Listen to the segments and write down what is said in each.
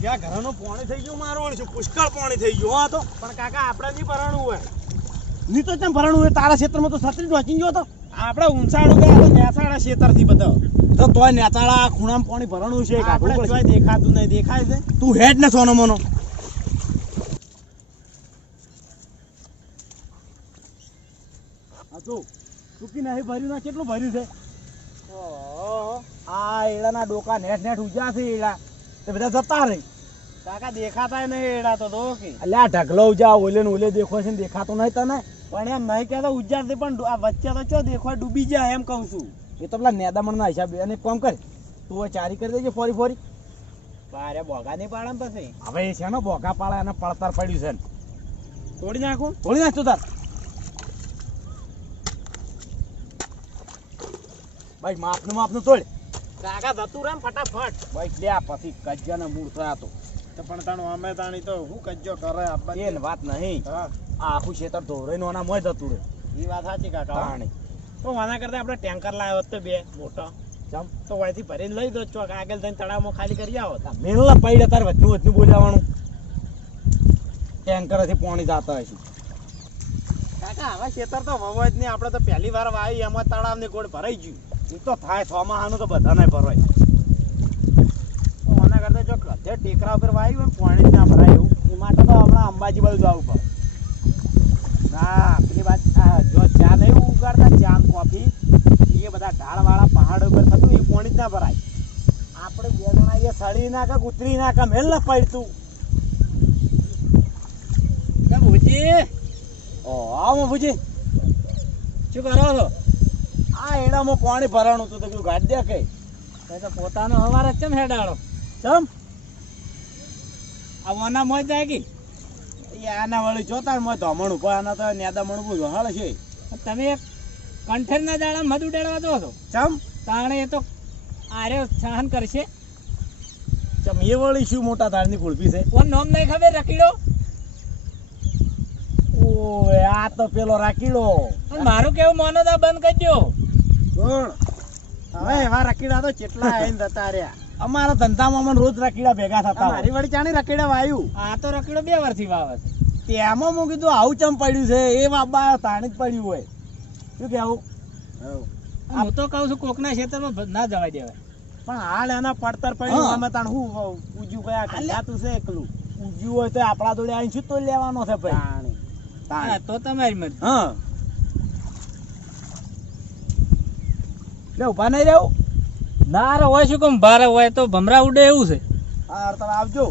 જ્યાં ઘરનું પાણી થઈ ગયું મારું છે પુષ્કળ પાણી થઈ ગયું હા તો. પણ કાકા આપણે નહીં ભરાણું હોય. નહીં તો ચમ ભરાણું હોય? તારા ક્ષેત્રમાં તો છત્રી વાંચી ગયો તો. આપણે ઊંચાણું ગયા તો ખેતરથી બધા. તો તોય નેતાળા ખૂણામાં પાણી ભરાણું છે આપણે જોઈ દેખાતું નહીં દેખાય છે? તું હેડ ને સોનો મોનો. હા તો ચૂકી નહીં ભર્યું ના કેટલું ભર્યું છે. આ એડાના ડોકા નેટ નેટ ઉજા છે એડા. તે બધા જતા રહી. કાકા દેખાતા નહીં એડા તો ડોકી એટલે આ ઢગલો ઉજા ઓલે ને ઓલે દેખો છે ને દેખાતો નહીં તને? પણ એમ નહીં કહેતો છે પણ આ વચ્ચે તો ચો દેખો ડૂબી જાય એમ કહું છું. એ તો પેલા નેદામણના હિસાબે. અને કોમ કર તું ચારી કરી દેજે ફોરી ફોરી. બારે બોગા નહીં પાડે પછી. હવે એ છે ને બોગા પાડે અને પડતર પડ્યું છે. તોડી નાખું? તોડી નાખ તું તાર. ભાઈ માપનું માપનું તોડ. કાકા જતું રહે ફટાફટ. બસ લે પછી કજ્જાના મૂળ થયા તો. તો પણ તાણું અમે તાણી તો હું કજ્જો કરે આબ્બા એ વાત નહીં. હા. આ આખું ખેતર ધોરે નો આના મોય જતું રે એ વાત સાચી કાકા તાણી. તો વાના કરતા આપણે ટેન્કર લાવ્યો હોત તો બે મોટો. જમ તો વાયથી ભરીને લઈ દો ચોક આગળ જઈને તળાવમાં ખાલી કરી આવો. મેલના પૈડા તાર વધુ વધુ બોલાવાનું. ટેન્કરથી પાણી જાતા હશે. કાકા હવે ખેતર તો વવાય જ નહીં. આપણે તો પહેલી વાર વાવી એમાં તળાવની ગોળ ભરાઈ ગયું. એ તો થાય સોમાહાનું તો બધાને ભરાય આના કરતા જો જે ટેકરા ઉપર વાયું હોય પાણી જ ના ભરાય એવું. એ માટે તો હમણાં અંબાજી બાજુ જવું પડે. ના પેલી વાત જો ચા નહીં ઉગાડતા ચા કોફી. એ બધા ઢાળવાળા પહાડ ઉપર થતું એ પાણી જ ના ભરાય. આપણે બે જણા એ સડી નાખે કૂતરી નાખે મેલ ના પડતું. કેમ ભૂજી? ઓ આવો ભૂજી. શું કરો છો? આ એડામાં પાણી ભરાણું તું તો કયું ગાડી દે કઈ તો પોતાનો હવાર જ ચમ હેડાડો ચમ? આ વના મોજ જાય કે આના વળી જોતા મોજ ધમણ ઉપર આના તો નેદા મણવું હળ છે. તમે એક કંઠેરના દાડા મધ ઉડાડવા દો છો. ચમ? તાણે એ તો આરે સહન કરશે. ચમ એ વળી શું મોટા તારની કુળપી છે? કોણ નામ નહીં ખબર? રકીડો? ઓય આ તો પેલો રાખીડો મારું કેવું મોનો તો બંધ કરી દો કોણ હવે એવા રકીડા તો કેટલા આવીને જતા રહ્યા. અમારા ધંધામાં અમને રોજ રાખીડા ભેગા થતા મારી વળી ચાણી રકીડા વાયુ? આ તો રકીડો બે વર્ષથી વાવે છે. તેમાં મેં કીધું આવું ચમ પડ્યું છે? એ બાબા તાણી જ પડ્યું હોય. શું કેવું હું તો કહું છું કોકના ભ- ના જવા દેવાય. પણ હાલ એના પડતર પડ્યું. અમે તાણ હું ઉજ્યું કયા કંટાતું છે એકલું. ઊંઘ્યું હોય તો આપણા જોડે શું તો લેવાનો છે ભાઈ? તો તમારી મરજી. હા. લે ઊભા નહીં રહેવું? ના રે હોય શું કેમ? ભારે હોય તો ભમરા ઉડે એવું છે. હા તમે આવજો.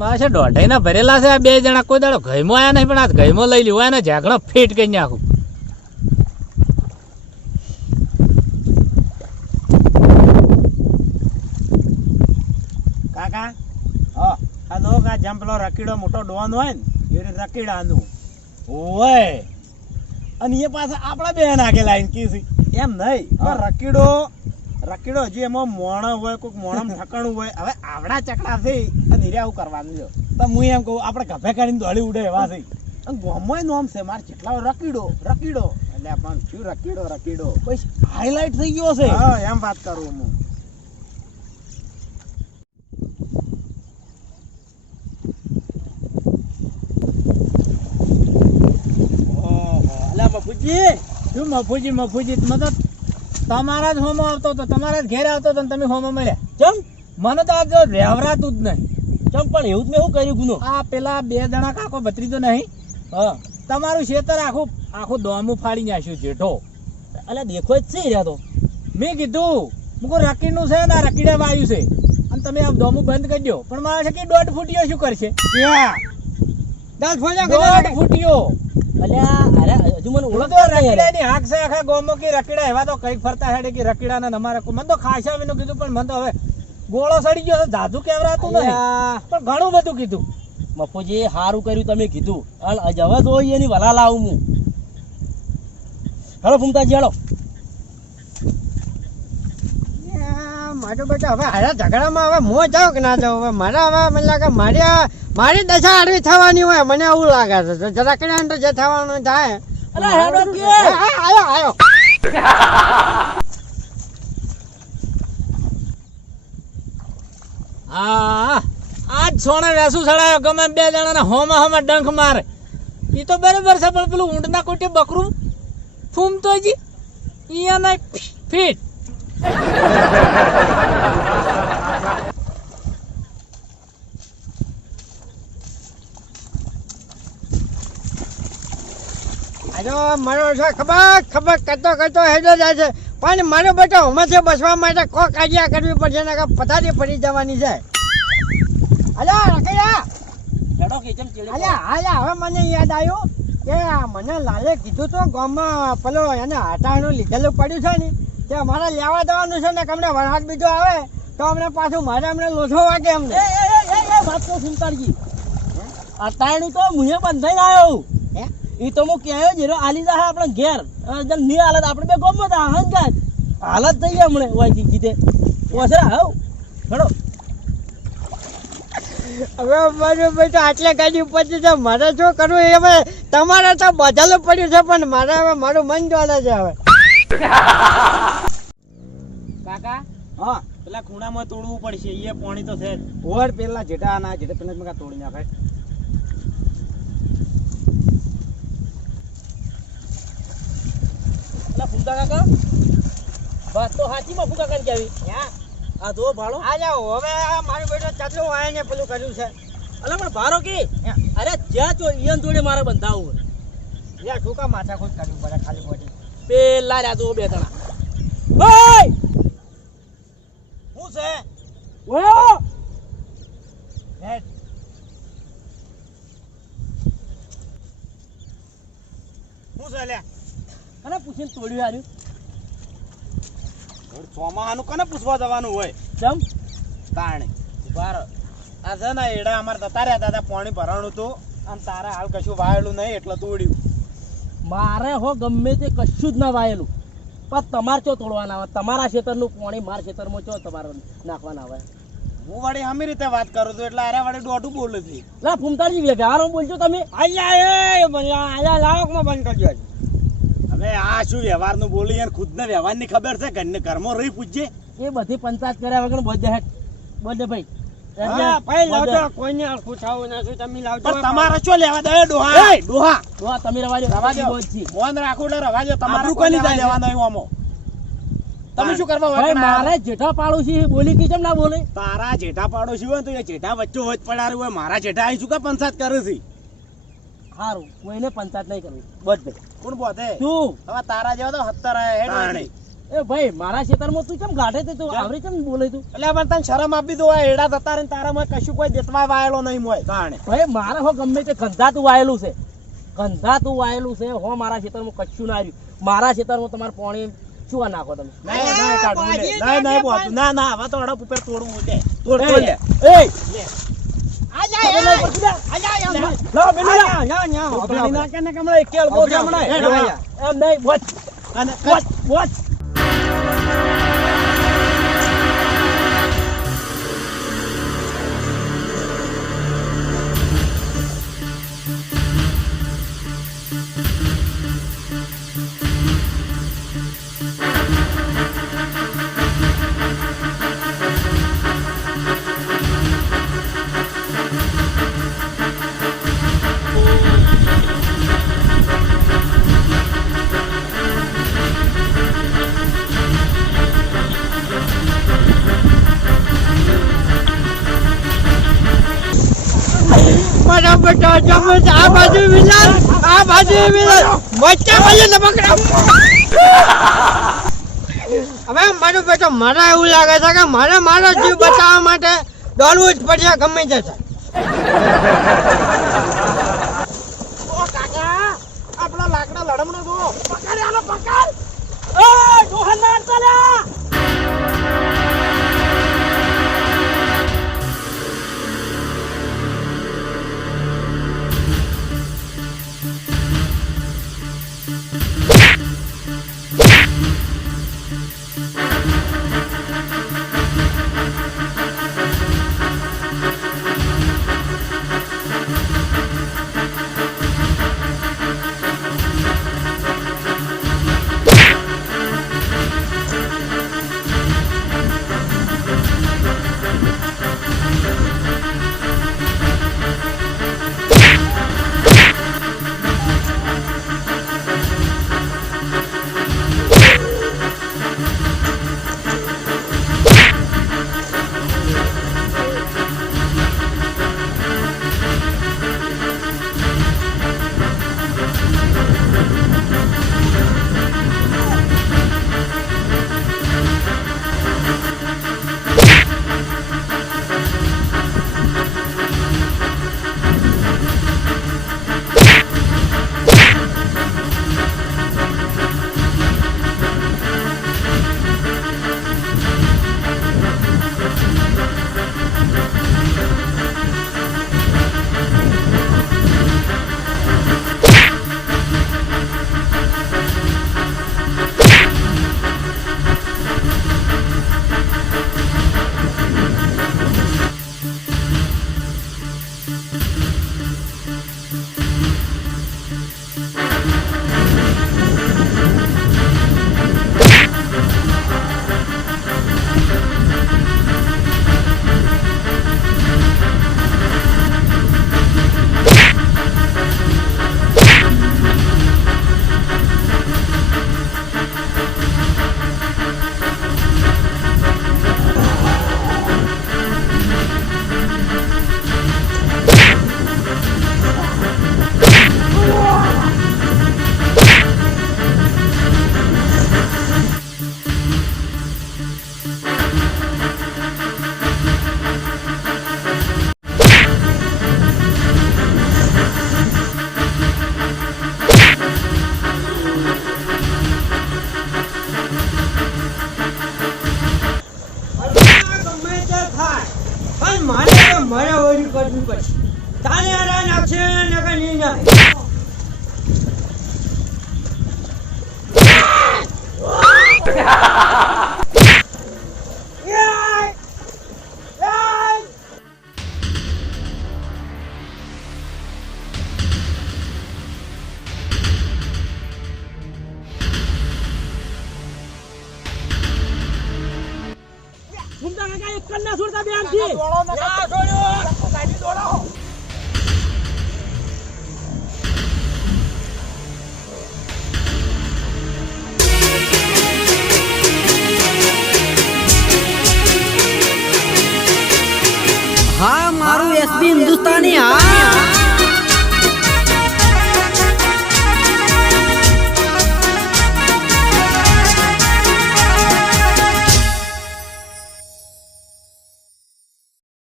મારા છે દોઢાઈ ના ભરેલા છે આ બે જણા. કોઈ દાડો ઘઈમો આયા નહીં પણ આ ઘઈમો લઈ લીધું એને ઝાકડો ફિટ કરી નાખું. કાકા? હા. આ લોક આ જંપલો પેલો રકીડો મોટો ડોન હોય ને એ રકીડાનું. ઓય! અને એ પાછા આપણા બે નાખે લાઈન કીધી એમ નહીં રકીડો રકીડો હજી એમાં મોણ હોય કોઈક મોણમ ઠકણું હોય હવે આવડા ચકડા છે અને હીરે આવું કરવાનું છે. તો હું એમ કહું આપણે ગભે કરીને દોડી ઉડે એવા છે. અને ગોમોય નોમ છે મારે ચેટલા રકીડો રકીડો. એટલે પણ શું રકીડો રકીડો? કોઈ હાઈલાઈટ થઈ ગયો છે? હા એમ વાત કરું હું. અલા શું મફુજી મફુજી મતલબ તમારા જ હોમો આવતો હતો તમારા જ ઘેર આવતો હતો તમે હોમો મળ્યા. ચમ? મને તો આજે જો રહેવરાતું જ નહીં. ચમ પણ એવું જ મેં શું કર્યું ગુનો? આ પેલા બે જણા કાકો ભત્રીજો નહીં. હા તમારું ખેતર આખું આખું દોમું ફાડી નાખ્યું જેઠો એટલે દેખો જ છે રહ્યા તો. મેં કીધું મુકો રકીડનું છે ને આ રકીડે વાયુ છે. અને તમે આ દોમું બંધ કરી દો. પણ મારે છે કે દોઢ ફૂટીઓ શું કરશે? દસ અલ્યા અરે હજુ મને ઓળખતો નહીં રકીડાની હાક છે આખા ગામમાં કે રકીડા એવા તો કંઈક ફરતા હેડે કે રકીડા ને અમારે મને તો ખાસા વિનું કીધું પણ મને તો હવે ગોળો સડી ગયો છે કેવરાતું નહીં. અલ્યા, પણ ઘણું બધું કીધું. મફુજી સારું કર્યું તમે કીધું. અને તો એની વલા લાવું હું. હેલો ફૂમતાજી હેલો. બેટા હવે હારા ઝઘડામાં હવે મો જાવ કે ના જાવ હવે મારા હવે મને લાગે મારી આ- મારી દશા આડવી થવાની હોય મને એવું લાગે છે. જરા તો જે થવાનું થાય. આયો આયો. હા આજ સોણે વેસુ સડાયો ગમે બે જણાને હોમાં હોમાં ડંખ મારે. એ તો બરાબર છે પણ પેલું ઊંડના કોટે બકરું ફૂમતો જી. ઈયાના ફીટ. આજો મારો છે ખબર ખબર કરતો કરતો હેડો જાય છે. પણ મારો બેટો હમણાંથી બસવા માટે કો કાજિયા કરવી પડશે ને કે પથારી પડી જવાની છે. અરે રખૈયા અરે હા હવે મને યાદ આવ્યું કે મને લાલે કીધું તો ગામમાં પેલો એને હટાણું લીધેલું પડ્યું છે ને તે અમારે લેવા દેવાનું છે ને કે અમને વરસાદ બીજો આવે તો અમને પાછું મારે અમને લોથો વાગે અમને વાત તો સુનતારજી. અટાણું તો મુહે બંધાઈને આવ્યો ઈ તો હું કહેયો જીરો આલી જા આપણે ઘેર. નહીં ની હાલત આપણે બે ગમત હતા હંગાત હાલત થઈ ગયા હમણે વાંચી જીતે ઓસરા હવ. હેડો. હવે મારું તો આટલા ગાડી પછી છે મારે શું કરવું? એ હવે તમારે તો બધાલું પડ્યું છે પણ મારે હવે મારું મન જોડે છે હવે. કાકા હા. પેલા ખૂણામાં તોડવું પડશે એ પાણી તો છે જ. ઓર પેલા જેટા ના જેટા પેલા તોડી નાખે. એટલે ફૂમતા કાકા? વાત તો સાચી માં ફૂકા કરી કેવી? આ તો ભાડો આ જાઓ હવે મારું બેટો ચાટલું આયા ને પેલું કર્યું છે. અલા પણ ભારો કે? અરે જ્યાં તો ઈયન જોડે મારે બંધાવું યા ઠોકા માથા કોઈ કરવું પડે ખાલી બોડી. પેલા રહ્યા જો બે તણા ઓય હું છે? ઓયો! હેડ હું છે લ્યા અને પૂછીને તોડ્યું આર્યું ચોમાહાનું કને પૂછવા જવાનું હોય? ચમ? તાણે. બાર આ છે ને એડા અમારે જતા રહ્યા દાદા પાણી ભરાણું હતું. અને તારે હાલ કશું વાયેલું નહીં એટલે તોડ્યું. મારે હો ગમે તે કશું જ ના વાયેલું. પણ તમારે ચો તોડવાના આવે તમારા ખેતરનું પાણી મારા ખેતરમાં ચો તમારે નાખવાના આવે હું વળી હમી રીતે વાત કરું છું એટલે અરે વળી દોઢું બોલું છું. લા ફૂમતાજી વ્યવહારો બોલજો તમે? અહીંયા એ અહીંયા લાવકમાં બંધ કરજો આજે. હવે આ શું વ્યવહારનું બોલી અને ખુદને વ્યવહારની ખબર છે? ઘરને કર્મો રહી પૂછજે એ બધી પંચાયત કર્યા વગર બધે હેઠ બધે ભાઈ. હા ભાઈ લાવજો કોઈને હરખું થવું નથી તમે લાવજો. તમારે શું લેવા દે? ડોહા. એ ડોહા. તો તમે રવાજો રવાજો. મોન રાખો એટલે રવાજો તમારું કોની જાય તમે શું કરવા ભાઈ મારે જેઠા પાડોશી બોલી કી કેમ ના બોલે? તારા જેઠા પાડોશી હોય તો એ જેઠા વચ્ચે વચ પડારું હોય. મારા જેઠા અહીં શું કે પંચાયત કરે છે? સારું કોઈને પંચાયત નહીં કરવી બધે કોણ બોધે તું હવે તારા જેવા તો હત્તર હેડ એ ભાઈ મારા ખેતરમાં તું કેમ ગાઢે તે તું આવરી કેમ બોલે તું એટલે પણ તને શરમ આપી દો આ એડા થતા રહે તારા માં કશું કોઈ દેતવા વાયેલો નહીં મોય તાણે ભાઈ મારે હો ગમે તે ગંધાતું વાયેલું છે ગંધાતું વાયેલું છે હો મારા ખેતરમાં કશું ના આવ્યું મારા ખેતરમાં તમારે પાણી શું નાખો તમે નહીં નહીં કાઢવું નહીં. નહીં કાઢે. ના ના હવે તો હડપ ઉપર તોડવું છે તોડ તોડ લે એ, આજા નહીં પડતી લે. આજા આજા લાવો, પેલું લે. ના ના ના પાણી નાખે ને કે એક કેળ બોલ હમણાં. એમ નહીં વચ અને વચ વચ આ બાજુ બાજુ વિલાસ વચ્ચે બાજુ એવું લાગે છે કે મારે મારો જીવ બચાવવા માટે દોડવું જ પડશે ગમે તે કાકા આપણા લાકડા